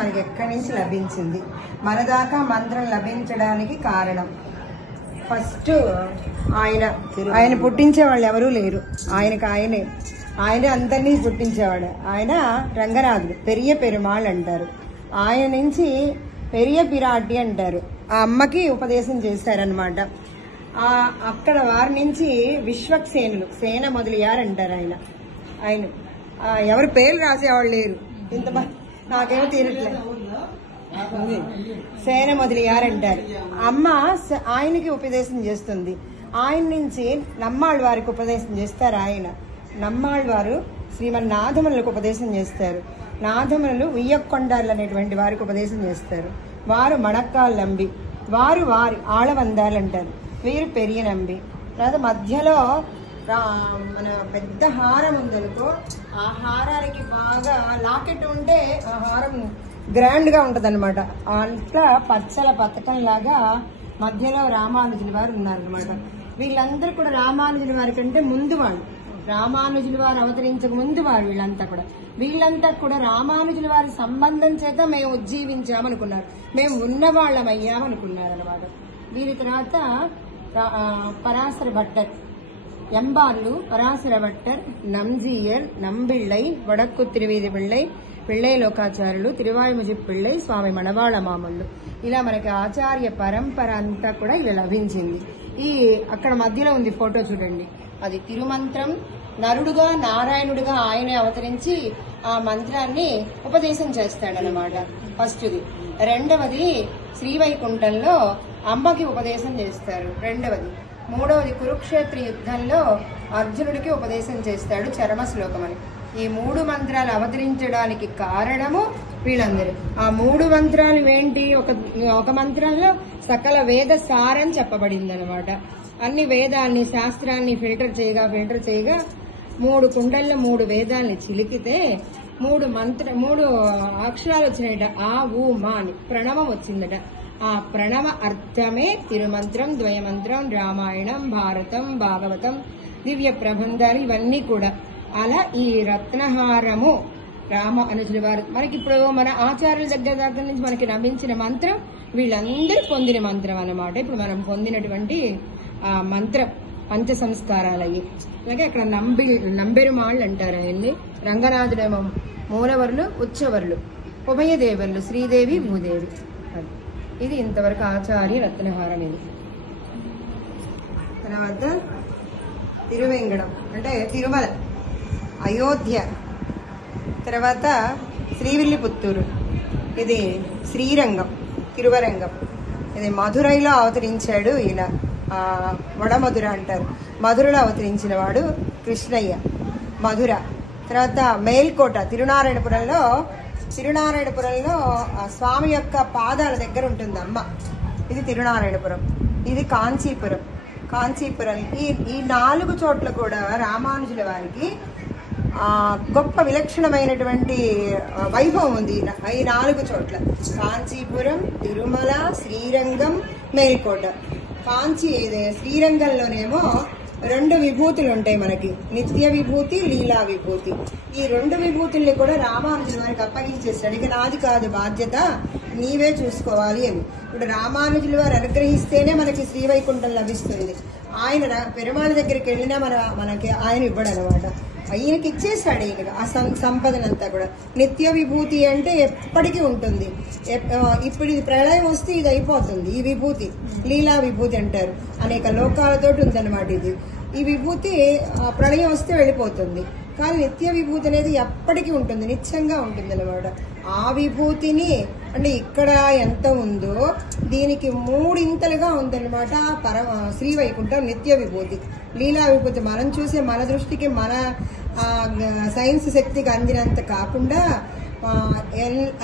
మనకి ఎక్కడి నుంచి లభించింది, మన దాకా మంత్రం లభించడానికి కారణం ఫస్ట్ ఆయన పుట్టించే వాళ్ళు ఎవరూ లేరు, ఆయనే అందరినీ పుట్టించేవాడు. ఆయన రంగనాథుడు, పెరియ పెరుమాళ్ అంటారు. ఆయన నుంచి పెరియ పిరాటి అంటారు. ఆ అమ్మకి ఉపదేశం చేశారనమాట. అక్కడ వారి నుంచి విశ్వక్సేనులు, సేన మొదలయ్యారు అంటారు. ఆయన ఎవరు పేర్లు రాసేవాళ్ళు లేరు, ఇంత నాకేమో తీరట్లేదు. సేన మొదలయ్యారంటారు. అమ్మ ఆయనకి ఉపదేశం చేస్తుంది. ఆయన నుంచి నమ్మాళ్ళ వారికి ఉపదేశం చేస్తారు. నమ్మాళ్ళ వారు శ్రీమన్నాథములకు ఉపదేశం చేస్తారు. నాథములు ఉయ్యకొండాలు అనేటువంటి వారికి ఉపదేశం చేస్తారు. వారు మణక్కాలు నంబి, వారి ఆళవందాలు అంటారు. వీరు పెరియ నంబి. తర్వాత మధ్యలో మన పెద్ద హారం ఉందనుకో, ఆ హారానికి బాగా లాకెట్ ఉంటే ఆ హారం గ్రాండ్ గా ఉంటది అనమాట. అట్లా పచ్చల పథకం లాగా మధ్యలో రామానుజుల వారు ఉన్నారనమాట. వీళ్ళందరూ కూడా రామానుజుల వారి కంటే ముందు వాళ్ళు, రామానుజుల వారు అవతరించక ముందు వారు. వీళ్ళంతా కూడా రామానుజుల వారి సంబంధం చేత మేము ఉజ్జీవించామనుకున్నారు, మేము ఉన్నవాళ్ళమయ్యామనుకున్నారు అనమాట. వీరి తర్వాత పరాశర భట్టర్, ఎంబాళ్ళు, పరాశర భట్టర్, నంజీయర్, నంబిళ్ళై, వడక్కు తిరువీధి పిళ్ళై, పిళ్ళై లోకాచార్యులు, తిరువాయుముజి పిళ్ళై, స్వామి మణవాళ మామూళ్ళు. ఇలా మనకి ఆచార్య పరంపర అంతా కూడా ఇలా లభించింది. అక్కడ మధ్యలో ఉంది ఫోటో చూడండి, అది తిరుమంత్రం. నరుడుగా నారాయణుడిగా ఆయనే అవతరించి ఆ మంత్రాన్ని ఉపదేశం చేస్తాడనమాట. ఫస్ట్ది. రెండవది శ్రీవైకుంఠంలో అమ్మకి ఉపదేశం చేస్తారు. మూడవది కురుక్షేత్ర యుద్ధంలో అర్జునుడికి ఉపదేశం చేస్తాడు చరమ శ్లోకమని. ఈ 3 మంత్రాలు అవతరించడానికి కారణము వీళ్ళందరూ. ఆ 3 మంత్రాలు ఏంటి? ఒక మంత్రంలో సకల వేద సారం చెప్పబడింది అనమాట. అన్ని వేదాన్ని, శాస్త్రాన్ని ఫిల్టర్ చేయగా 3 కుండల్లో 3 వేదాల్ని చిలికితే 3 అక్షరాలు వచ్చినాయట. ఆ ఊ మా అని ప్రణవం వచ్చిందట. ఆ ప్రణవ అర్థమే తిరుమంత్రం, ద్వయమంత్రం, రామాయణం, భారతం, భాగవతం, దివ్య ప్రబంధాలు ఇవన్నీ కూడా. అలా ఈ రత్నహారము రామానుజుల వారు మనకి ఇప్పుడు మన ఆచార్యుల దగ్గర నుంచి మనకి లభించిన మంత్రం వీళ్ళందరూ పొందిన మంత్రం అన్నమాట. ఇప్పుడు మనం పొందినటువంటి ఆ మంత్రం పంచ సంస్కారాలయ్యి. అలాగే అక్కడ నంబెరుమాళ్ళు అంటారు ఆయన్ని. రంగనాథుడేమో మూలవరులు, ఉచ్చవరులు, ఉభయదేవులు, శ్రీదేవి, భూదేవి. ఇది ఇంతవరకు ఆచార్య రత్నహారం. ఇది తర్వాత తిరువేంగడం అంటే తిరుమల, అయోధ్య, తర్వాత శ్రీవిల్లిపుత్తూరు, ఇది శ్రీరంగం, తిరువరంగం. ఇది మధురైలో అవతరించాడు ఈయన, వడమధుర అంటారు. మధురలో అవతరించిన వాడు కృష్ణయ్య, మధుర. తర్వాత మేల్కోట, తిరునారాయణపురంలో స్వామి యొక్క పాదాల దగ్గర ఉంటుంది అమ్మ. ఇది తిరునారాయణపురం. ఇది కాంచీపురం. ఈ 4 చోట్ల కూడా రామానుజుల వారికి గొప్ప విలక్షణమైనటువంటి వైభవం ఉంది. ఈ 4 చోట్ల కాంచీపురం, తిరుమల, శ్రీరంగం, మేల్కోట. శ్రీరంగంలోనేమో 2 విభూతులు ఉంటాయి మనకి, నిత్య విభూతి, లీలా విభూతి. ఈ 2 విభూతుల్ని కూడా రామానుజుల వారికి అప్పగించేస్తాడు. ఇక నాది కాదు బాధ్యత, నీవే చూసుకోవాలి అని. ఇప్పుడు రామానుజుల వారు అనుగ్రహిస్తేనే మనకి శ్రీవైకుంఠం లభిస్తుంది. ఆయన పెరుమాళ దగ్గరికి వెళ్ళినా మనకి ఆయన ఇవ్వడు అనమాట. ఈయనకి ఇచ్చేసాడు. ఈయనకి ఆ సంపదనంతా కూడా. నిత్య విభూతి అంటే ఎప్పటికీ ఉంటుంది. ఇప్పుడు ఇది ప్రళయం వస్తే ఇది అయిపోతుంది. ఈ విభూతి లీలా విభూతి అంటారు. అనేక లోకాలతోటి ఉందన్నమాట. ఈ విభూతి ప్రళయం వస్తే వెళ్ళిపోతుంది. కానీ నిత్య విభూతి అనేది ఎప్పటికీ ఉంటుంది, నిత్యంగా ఉంటుంది అనమాట. ఆ విభూతిని అంటే ఇక్కడ ఎంత ఉందో దీనికి 3 ఇంతలుగా ఉందన్నమాట. శ్రీవైకుంఠం నిత్య విభూతి. లీలా విభూతి మనం చూసే మన దృష్టికి మన సైన్స్ శక్తికి అందినంత కాకుండా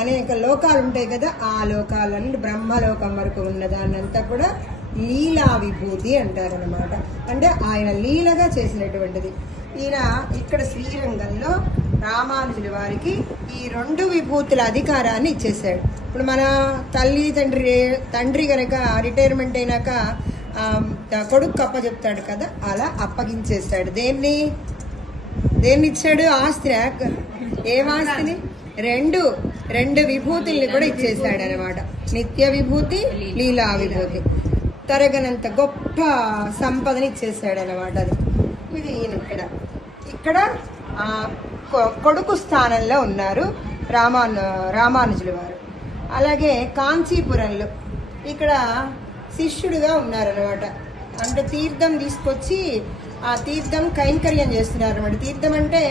అనేక లోకాలు ఉంటాయి కదా, ఆ లోకాలన్నీ బ్రహ్మలోకం వరకు ఉన్నదాన్నంతా కూడా లీలా విభూతి అంటారనమాట. అంటే ఆయన లీలగా చేసినటువంటిది. ఈయన ఇక్కడ శ్రీరంగంలో రామానుజుల వారికి ఈ 2 విభూతుల అధికారాన్ని ఇచ్చేసాడు. ఇప్పుడు మన తండ్రి కనుక రిటైర్మెంట్ అయినాక కొడుకు అప్పచెప్తాడు కదా, అలా అప్పగించేస్తాడు. దేన్ని ఇచ్చాడు? ఆస్తి. ఏం ఆస్తిని? 2 2 విభూతుల్ని కూడా ఇచ్చేసాడు అనమాట. నిత్య విభూతి, లీలా విభూతి, తరగనంత గొప్ప సంపదని ఇచ్చేసాడు అనమాట. అది ఇది ఇక్కడ కొడుకు స్థానంలో ఉన్నారు రామానుజుల వారు. అలాగే కాంచీపురంలో ఇక్కడ శిష్యుడిగా ఉన్నారనమాట. అంటే తీర్థం తీసుకొచ్చి ఆ తీర్థం కైంకర్యం చేస్తున్నారు అనమాట. తీర్థం అంటే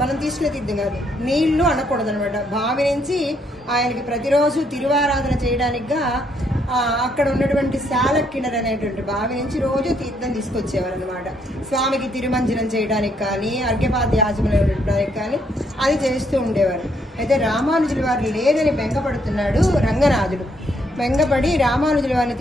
మనం తీసుకునే తీర్థం కాదు, నీళ్లు అనకూడదు అనమాట. బావి నుంచి ఆయనకి ప్రతిరోజు తిరువారాధన చేయడానికిగా అక్కడ ఉన్నటువంటి శాలక్కిణర్ అనేటువంటి బావి నుంచి రోజు తీర్థం తీసుకొచ్చేవారు అనమాట. స్వామికి తిరుమంజనం చేయడానికి కానీ, అర్ఘ్యపాద్యాచమనం ఇవ్వడానికి కానీ అది చేస్తూ ఉండేవారు. అయితే రామానుజుల వారు లేదని బెంగపడుతున్నాడు రంగనాథుడు. బెంగపడి రామానుజుల వారిని